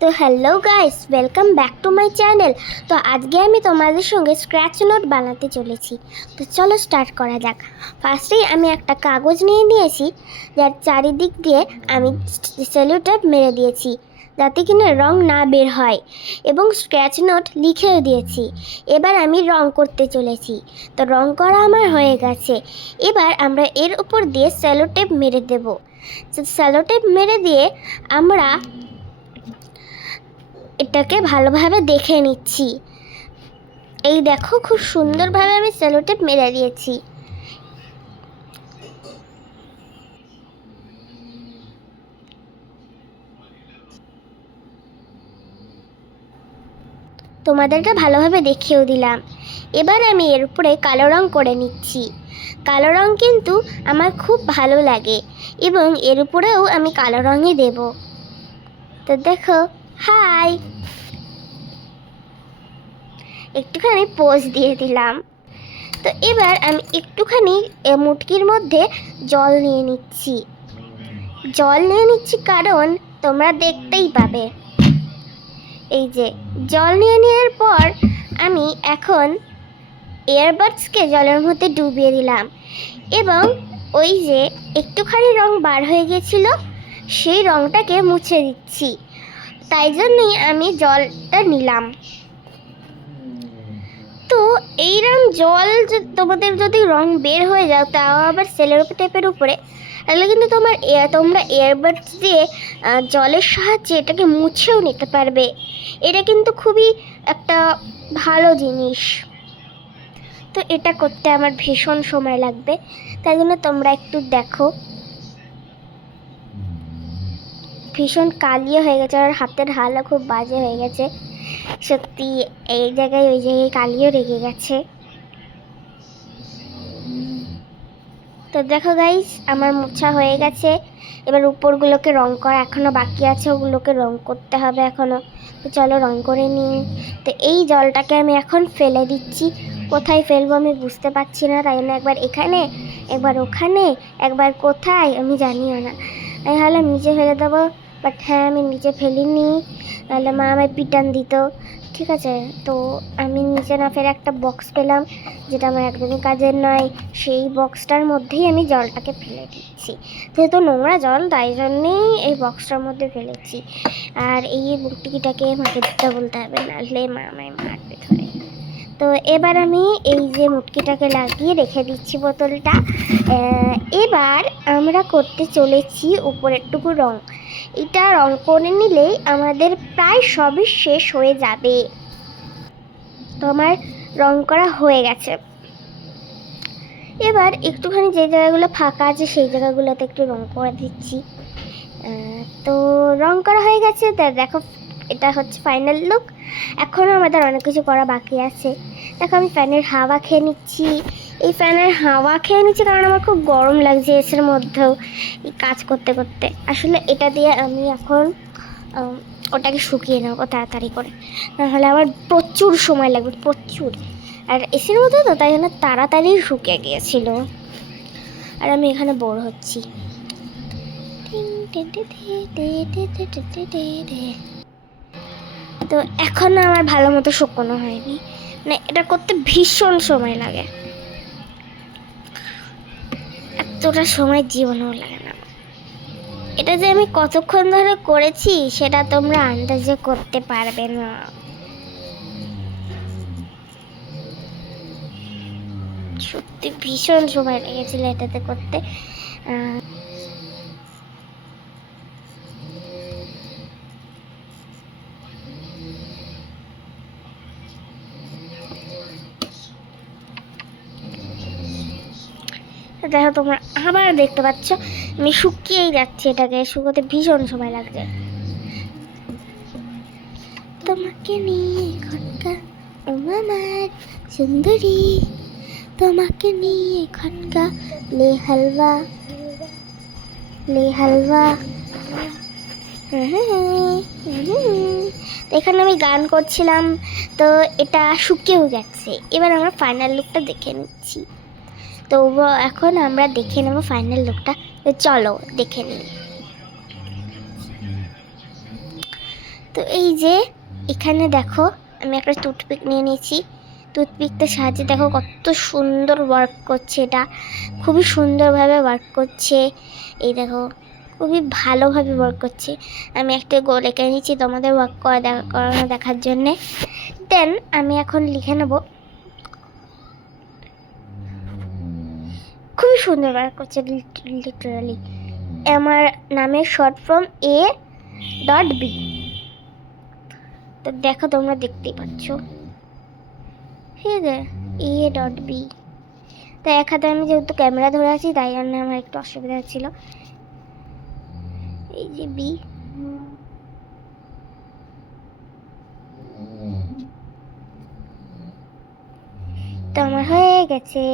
তো hello guys, welcome back to my channel. তো আজকে আমি তোমাদের সঙ্গে স্ক্র্যাচ নোট বানাতে চলেছি। তো চলো স্টার্ট করা যাক। ফার্স্টেই আমি একটা কাগজ নিয়ে নিয়েছি, যার চারিদিক দিয়ে আমি সেলো টেপ মেরে দিয়েছি যাতে কিনা রং না বের হয়, এবং স্ক্র্যাচ নোট লিখেও দিয়েছি। এবার আমি রং করতে চলেছি। তো রং করা আমার হয়ে গেছে। এবার আমরা এর উপর দিয়ে সেলো টেপ মেরে দেব। সেলো টেপ মেরে দিয়ে আমরা এটাকে ভালোভাবে দেখে নিচ্ছি। এই দেখো, খুব সুন্দরভাবে আমি সেলো টেপ মেরে দিয়েছি। তোমাদেরটা ভালোভাবে দেখিয়েও দিলাম। এবার আমি এর উপরে কালো রং করে নিচ্ছি। কালো রং কিন্তু আমার খুব ভালো লাগে, এবং এর উপরেও আমি কালো রঙই দেব। তো দেখো, হাই, একটুখানি পোজ দিয়ে দিলাম। তো এবার আমি একটুখানি মুটকির মধ্যে জল নিয়ে নিচ্ছি। কারণ তোমরা দেখতেই পাবে। এই যে জল নিয়ে নেওয়ার পর আমি এখন ইয়ারবাডসকে জলের মধ্যে ডুবিয়ে দিলাম, এবং ওই যে একটুখানি রং বার হয়ে গেছিল সেই রংটাকে মুছে দিচ্ছি। তাই জন্যই আমি জলটা নিলাম। তো এই রং জল তোমাদের যদি রং বের হয়ে যাও, তাও আবার সেলো টেপের উপরে, তাহলে কিন্তু তোমরা ইয়ারবাডস দিয়ে জলের সাহায্যে এটাকে মুছেও নিতে পারবে। এটা কিন্তু খুবই একটা ভালো জিনিস। তো এটা করতে আমার ভীষণ সময় লাগবে, তাই জন্য তোমরা একটু দেখো। ভীষণ কালিও হয়ে গেছে, আর হাতের হালও খুব বাজে হয়ে গেছে। সত্যি এই জায়গায় ওই জায়গায় কালিও লেগে গেছে। তো দেখো গাইস, আমার মোছা হয়ে গেছে। এবার উপরগুলোকে রং করা এখনও বাকি আছে, ওগুলোকে রং করতে হবে এখনও। তো চলো রং করে নিই। তো এই জলটাকে আমি এখন ফেলে দিচ্ছি। কোথায় ফেলবো আমি বুঝতে পারছি না, তাই জন্য একবার এখানে, একবার ওখানে, একবার কোথায় আমি জানিও না। আমি ভাবলাম নিচে ফেলে দেবো, বাট হ্যাঁ, আমি নিচে ফেলিনি, নাহলে মা আমায় পিটান দিত। ঠিক আছে, তো আমি নিচে না ফেলে একটা বক্স পেলাম, যেটা আমার একদমই কাজের নয়। সেই বক্সটার মধ্যেই আমি জলটাকে ফেলে দিচ্ছি। যেহেতু নোংরা জল, তাই জন্যেই এই বক্সটার মধ্যে ফেলেছি। আর এই মুটকিটাকে মাকে দিতে বলতে হবে, নাহলে মা আমায় মারবে ধরে। তো এবার আমি এই যে মুটকিটাকে লাগিয়ে রেখে দিচ্ছি বোতলটা। এবার আমরা করতে চলেছি উপরেরটুকু রং। এটা রং করে নিলেই আমাদের প্রায় সবই শেষ হয়ে যাবে। তো আমার রং করা হয়ে গেছে। এবার একটুখানি যে জায়গাগুলো ফাঁকা আছে সেই জায়গাগুলোতে একটু রং করে দিচ্ছি। তো রং করা হয়ে গেছে। তা দেখো, এটা হচ্ছে ফাইনাল লুক। এখনও আমাদের অনেক কিছু করা বাকি আছে। দেখো, আমি ফ্যানের হাওয়া খেয়ে নিচ্ছি। এই ফ্যানের হাওয়া খেয়ে নিচ্ছি কারণ আমার খুব গরম লাগছে এসের মধ্যেও এই কাজ করতে করতে। আসলে এটা দিয়ে আমি এখন ওটাকে শুকিয়ে নেবো তাড়াতাড়ি করে, নাহলে আমার প্রচুর সময় লাগবে, প্রচুর। আর এসির মধ্যে তো, তাই জন্য তাড়াতাড়ি শুকিয়ে গিয়েছিল। আর আমি এখানে বোর হচ্ছি। তো এখনও আমার ভালো মতো শুকনো হয়নি, মানে এটা করতে ভীষণ সময় লাগে। এতটা সময় জীবনেও লাগে না। এটা যে আমি কতক্ষণ ধরে করেছি সেটা তোমরা আন্দাজে করতে পারবে না। সত্যি ভীষণ সময় লেগেছিল এটাতে করতে। দেখো, তোমরা আবার দেখতে পাচ্ছ আমি শুকিয়েই যাচ্ছি। এটাকে শুকোতে ভীষণ সময় লাগছে। তোমাকে নিয়ে খটকা ও আমার সুন্দরী, তোমাকে নিয়ে খটকা লে হালবা, লে হালবা। এখানে আমি গান করছিলাম, তো এটা শুকিয়েও গেছে। এবার আমরা ফাইনাল লুকটা দেখে নিচ্ছি। তো এখন আমরা দেখে নেব ফাইনাল লুকটা। তো চলো দেখে নিই। তো তো এই যে এখানে দেখো আমি একটা টুথপিক নিয়ে নিয়েছি। টুথপিকটার সাহায্যে দেখো কত সুন্দর ওয়ার্ক করছে, এটা খুবই সুন্দরভাবে ওয়ার্ক করছে। এই দেখো খুবই ভালোভাবে ওয়ার্ক করছে। আমি একটা গোল এঁকে নিচ্ছি তোমাদের ওয়ার্ক করানো দেখার জন্যে। দেন আমি এখন লিখে নেব। খুবই সুন্দর ওয়ার্ক করছে লিটারালি। আমার নামের শর্ট ফর্ম A.B। তো দেখো তোমরা দেখতেই পাচ্ছ, ঠিক আছে, A.B। তাই এক হাতে আমি যেহেতু ক্যামেরা ধরে আছি তাই জন্য আমার একটু অসুবিধা হচ্ছিল। এই যে বি, তো আমার হয়ে গেছে।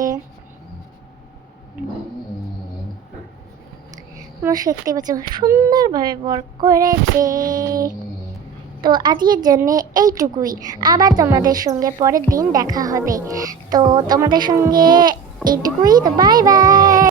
তোমরা দেখতে পাচ্ছ সুন্দরভাবে ওয়ার্ক করেছে। তো আজকের জন্য এইটুকুই। আবার তোমাদের সঙ্গে পরের দিন দেখা হবে। তো তোমাদের সঙ্গে এইটুকুই। তো বাই বাই।